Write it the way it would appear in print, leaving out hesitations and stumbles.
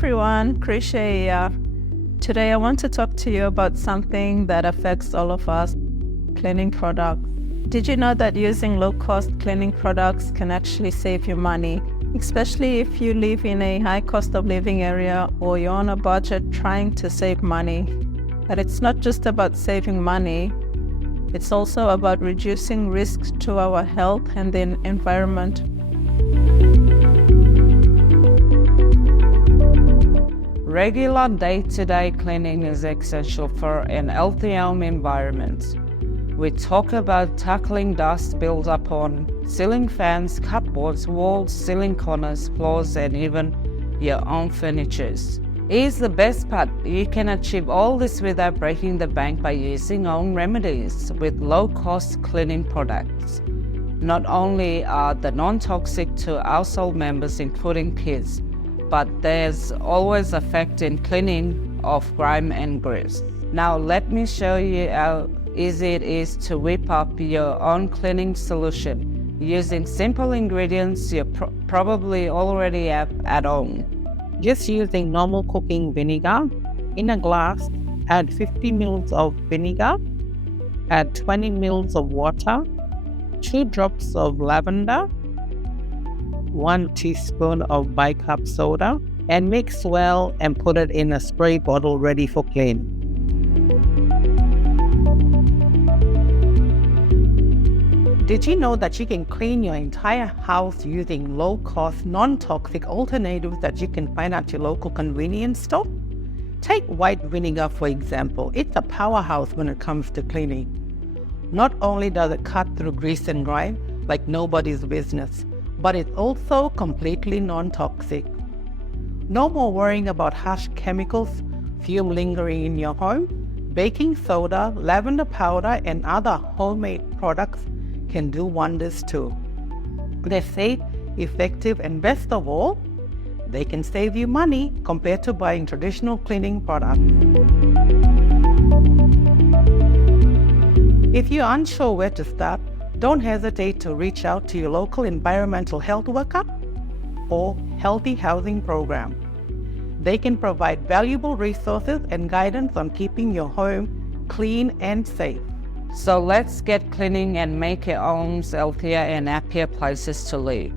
everyone, Krisha here. Today I want to talk to you about something that affects all of us, cleaning products. Did you know that using low-cost cleaning products can actually save you money, especially if you live in a high cost of living area or you're on a budget trying to save money? But it's not just about saving money, it's also about reducing risks to our health and the environment. Regular day-to-day cleaning is essential for an healthy home environment. We talk about tackling dust build-up on ceiling fans, cupboards, walls, ceiling corners, floors, and even your own furniture. Here's the best part: you can achieve all this without breaking the bank by using home remedies with low-cost cleaning products. Not only are they non-toxic to household members, including kids, but there's always effect in cleaning of grime and grease. Now let me show you how easy it is to whip up your own cleaning solution using simple ingredients you probably already have at home. Just using normal cooking vinegar. In a glass, add 50 ml of vinegar, add 20 ml of water, 2 drops of lavender, 1 teaspoon of bicarb soda, and mix well and put it in a spray bottle ready for clean. Did you know that you can clean your entire house using low-cost, non-toxic alternatives that you can find at your local convenience store? Take white vinegar, for example. It's a powerhouse when it comes to cleaning. Not only does it cut through grease and grime like nobody's business, but it's also completely non-toxic. No more worrying about harsh chemicals, fume lingering in your home. Baking soda, lavender powder, and other homemade products can do wonders too. They're safe, effective, and best of all, they can save you money compared to buying traditional cleaning products. If you're unsure where to start, don't hesitate to reach out to your local environmental health worker or healthy housing program. They can provide valuable resources and guidance on keeping your home clean and safe. So let's get cleaning and make your homes healthier and happier places to live.